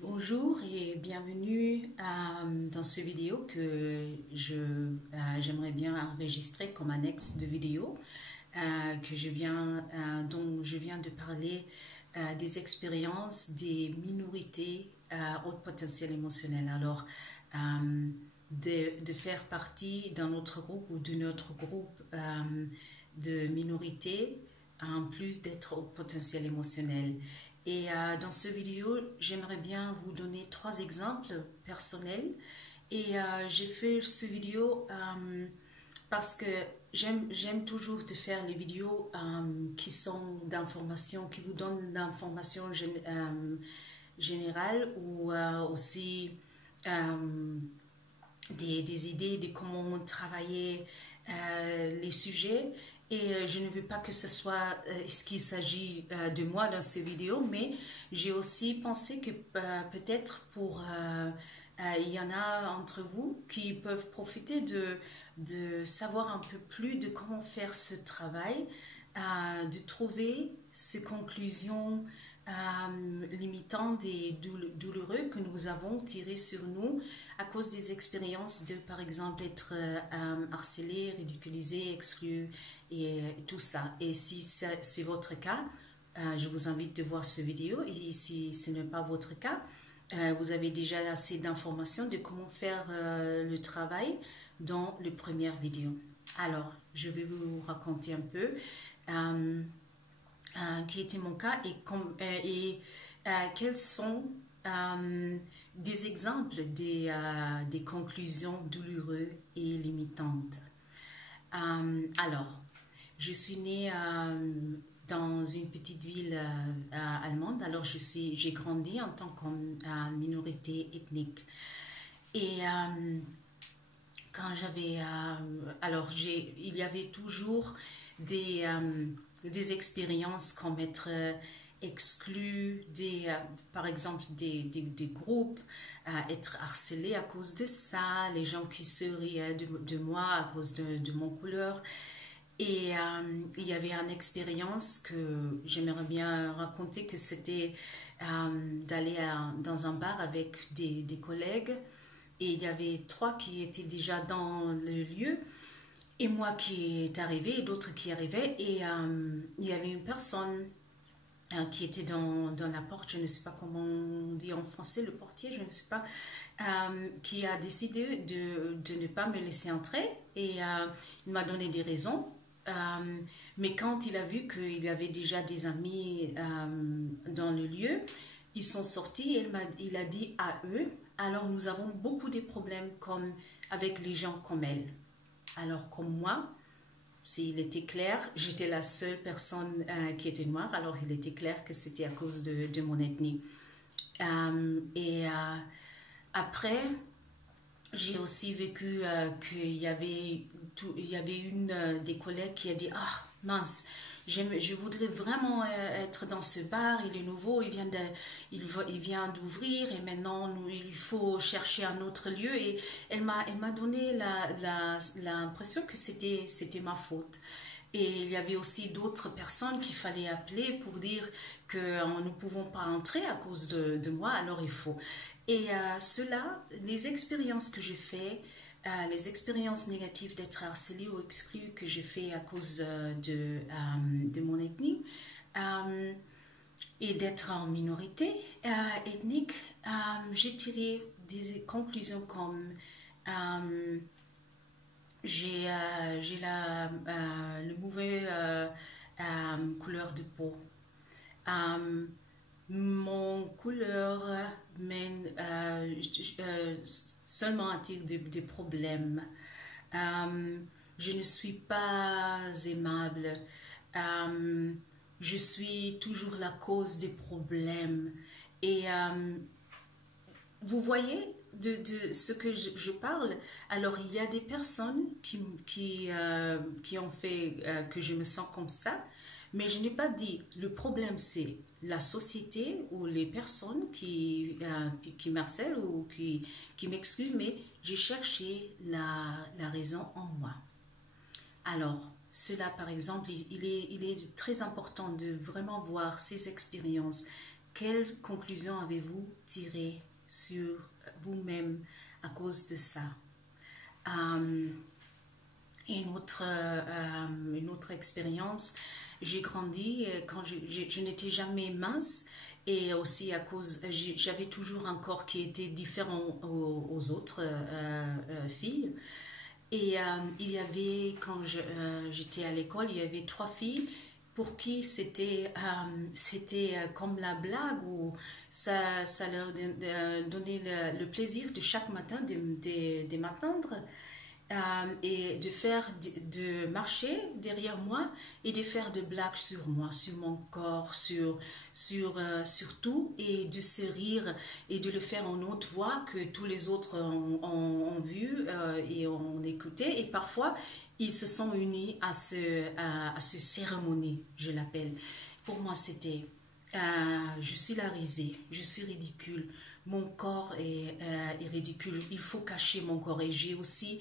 Bonjour et bienvenue dans cette vidéo que j'aimerais bien enregistrer comme annexe de vidéo dont je viens de parler des expériences des minorités haut potentiel émotionnel. Alors, de faire partie d'un autre groupe ou d'un autre groupe de minorités en plus d'être au potentiel émotionnel. Et dans cette vidéo, j'aimerais bien vous donner 3 exemples personnels. Et j'ai fait cette vidéo parce que j'aime toujours de faire les vidéos qui sont d'informations, qui vous donnent l'information générale ou aussi des idées de comment travailler les sujets. Et je ne veux pas que ce soit ce qu'il s'agit de moi dans ces vidéos, mais j'ai aussi pensé que peut-être il y en a entre vous qui peuvent profiter de savoir un peu plus de comment faire ce travail, de trouver ces conclusions limitantes et douloureuses que nous avons tirées sur nous à cause des expériences de, par exemple, être harcelé, ridiculisé, exclu et tout ça. Et si c'est votre cas, je vous invite de voir cette vidéo. Et si ce n'est pas votre cas, vous avez déjà assez d'informations de comment faire le travail dans la première vidéo. Alors, je vais vous raconter un peu qui était mon cas et quels sont des exemples des conclusions douloureuses et limitantes. Alors, je suis née dans une petite ville allemande. Alors, j'ai grandi en tant que minorité ethnique. Et quand j'avais... il y avait toujours des expériences comme être exclu, par exemple des groupes, être harcelé à cause de ça, les gens qui se riaient de moi à cause de mon couleur. Et il y avait une expérience que j'aimerais bien raconter, que c'était d'aller dans un bar avec des collègues. Et il y avait 3 qui étaient déjà dans le lieu. Et moi qui est arrivée et d'autres qui arrivaient. Et il y avait une personne qui était dans la porte, je ne sais pas comment on dit en français, le portier, je ne sais pas, qui a décidé de ne pas me laisser entrer. Et il m'a donné des raisons. Mais quand il a vu qu'il y avait déjà des amis dans le lieu, ils sont sortis et il a dit à eux, alors nous avons beaucoup de problèmes avec les gens comme elle. Alors comme moi, s'il était clair, j'étais la seule personne qui était noire, alors il était clair que c'était à cause de mon ethnie. Après, j'ai aussi vécu qu'il y avait une des collègues qui a dit « Ah, mince, je voudrais vraiment être dans ce bar, il est nouveau, il vient d'ouvrir et maintenant il faut chercher un autre lieu. » Et elle m'a donné l'impression que c'était ma faute. Et il y avait aussi d'autres personnes qu'il fallait appeler pour dire que nous ne pouvons pas entrer à cause de moi, alors il faut. Et les expériences que j'ai faites, les expériences négatives d'être harcelée ou exclue que j'ai fait à cause de mon ethnie et d'être en minorité ethnique, j'ai tiré des conclusions comme j'ai le mauvais couleur de peau. Mon couleur mène seulement attire des problèmes. Je ne suis pas aimable. Je suis toujours la cause des problèmes. Et vous voyez de ce que je parle. Alors, il y a des personnes qui ont fait que je me sens comme ça, mais je n'ai pas dit le problème c'est la société ou les personnes qui m'harcèlent ou qui m'excluent, mais j'ai cherché la raison en moi. Alors, cela par exemple, il est très important de vraiment voir ces expériences quelle conclusion avez-vous tiré sur vous-même à cause de ça? Une autre expérience, j'ai grandi quand je n'étais jamais mince et aussi à cause, j'avais toujours un corps qui était différent aux autres filles. Et il y avait, quand j'étais à l'école, il y avait 3 filles pour qui c'était comme la blague ou ça leur donnait le plaisir de chaque matin de m'attendre et de marcher derrière moi et de faire des blagues sur moi, sur mon corps, sur tout et de se rire et de le faire en haute voix que tous les autres ont vu et ont écouté et parfois ils se sont unis à ce cérémonie, je l'appelle. Pour moi c'était je suis la risée, je suis ridicule, mon corps est ridicule, il faut cacher mon corps et j'ai aussi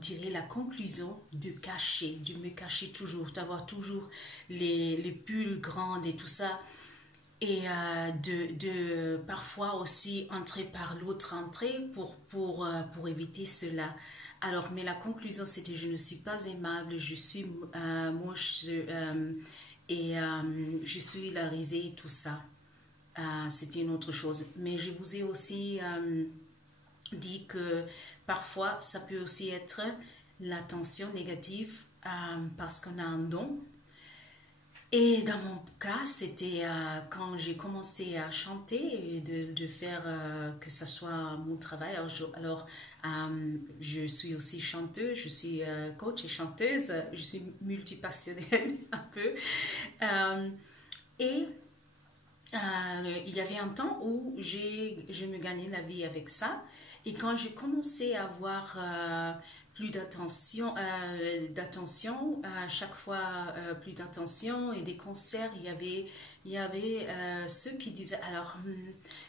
tirer la conclusion de me cacher toujours, d'avoir toujours les pulls grandes et tout ça, et de parfois aussi entrer par l'autre entrée pour éviter cela. Alors, mais la conclusion c'était je ne suis pas aimable, je suis moche et je suis la risée et tout ça. C'était une autre chose. Mais je vous ai aussi dit que parfois ça peut aussi être l'attention négative parce qu'on a un don. Et dans mon cas, c'était quand j'ai commencé à chanter et de faire que ce soit mon travail. Alors je suis aussi chanteuse, je suis coach et chanteuse, je suis multipassionnelle un peu. Et il y avait un temps où je me gagnais la vie avec ça. Et quand j'ai commencé à avoir plus d'attention, à chaque fois plus d'attention et des concerts, il y avait ceux qui disaient alors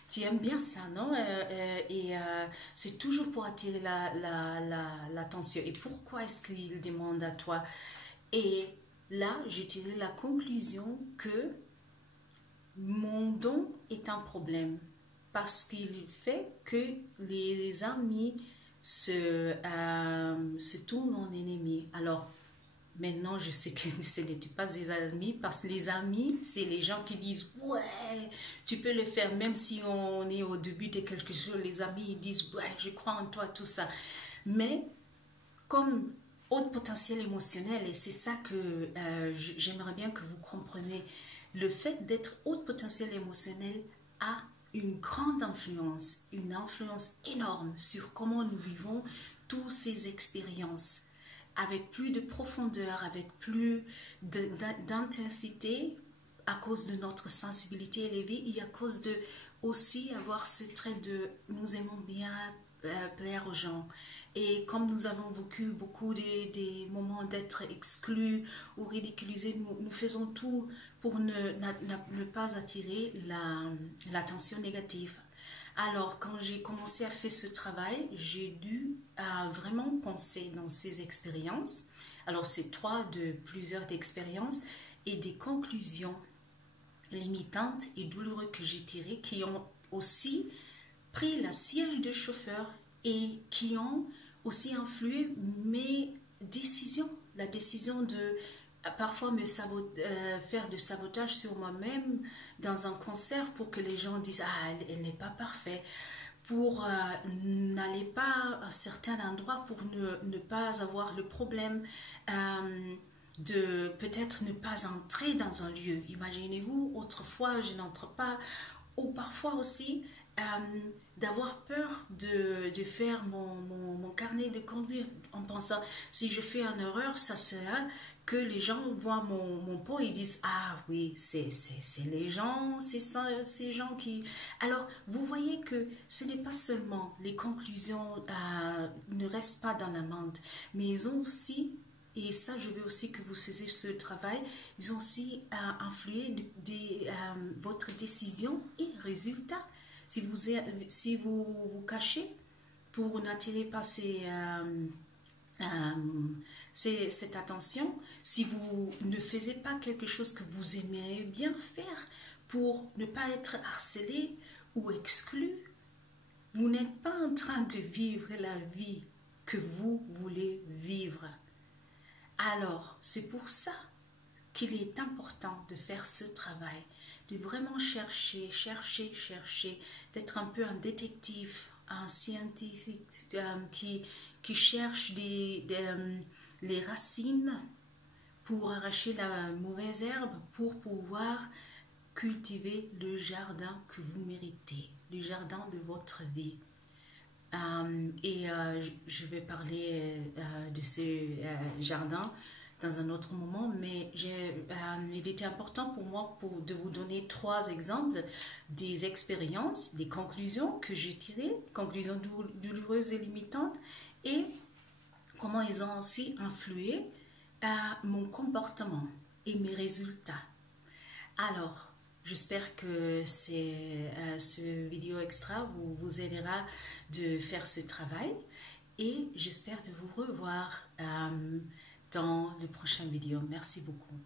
tu aimes bien ça, non? Et c'est toujours pour attirer l'attention. Et pourquoi est-ce qu'ils demandent à toi? Et là, j'ai tiré la conclusion que mon don est un problème parce qu'il fait que les amis se tournent en ennemis. Alors, maintenant, je sais que ce n'était pas des amis parce que les amis, c'est les gens qui disent « Ouais, tu peux le faire même si on est au début de quelque chose. » Les amis, ils disent « Ouais, je crois en toi, tout ça. » Mais comme haut potentiel émotionnel, et c'est ça que j'aimerais bien que vous compreniez, le fait d'être haut potentiel émotionnel a une grande influence, une influence énorme sur comment nous vivons toutes ces expériences, avec plus de profondeur, avec plus d'intensité à cause de notre sensibilité élevée et à cause de aussi avoir ce trait de nous aimons bien plaire aux gens. Et comme nous avons vécu beaucoup des moments d'être exclus ou ridiculisés, nous faisons tout pour ne pas attirer l'attention négative. Alors, quand j'ai commencé à faire ce travail, j'ai dû vraiment penser dans ces expériences. Alors, c'est plusieurs expériences et des conclusions limitantes et douloureuses que j'ai tirées qui ont aussi pris la siège de chauffeur et qui ont aussi influé mes décisions. La décision de parfois faire du sabotage sur moi-même dans un concert pour que les gens disent « Ah, elle n'est pas parfaite », pour n'aller pas à certains endroits, pour ne pas avoir le problème de peut-être ne pas entrer dans un lieu. Imaginez-vous, autrefois, je n'entre pas, ou parfois aussi d'avoir peur de faire mon carnet de conduite en pensant si je fais une erreur, ça sera que les gens voient mon pot et disent ah oui, c'est les gens, c'est ça, ces gens qui... Alors, vous voyez que ce n'est pas seulement les conclusions ne restent pas dans la mente, mais ils ont aussi, et ça je veux aussi que vous fassiez ce travail, ils ont aussi influé votre décision et résultat. Si vous vous cachez pour n'attirer pas cette attention, si vous ne faites pas quelque chose que vous aimeriez bien faire pour ne pas être harcelé ou exclu. Vous n'êtes pas en train de vivre la vie que vous voulez vivre. Alors, c'est pour ça qu'il est important de faire ce travail, de vraiment chercher, d'être un peu un détective, un scientifique qui cherche les racines pour arracher la mauvaise herbe, pour pouvoir cultiver le jardin que vous méritez, le jardin de votre vie. Je vais parler de ce jardin dans un autre moment, mais il était important pour moi de vous donner 3 exemples des expériences, des conclusions que j'ai tirées, conclusions douloureuses et limitantes, et comment ils ont aussi influé mon comportement et mes résultats. Alors, j'espère que ce vidéo extra vous aidera de faire ce travail et j'espère de vous revoir dans le prochain vidéo. Merci beaucoup.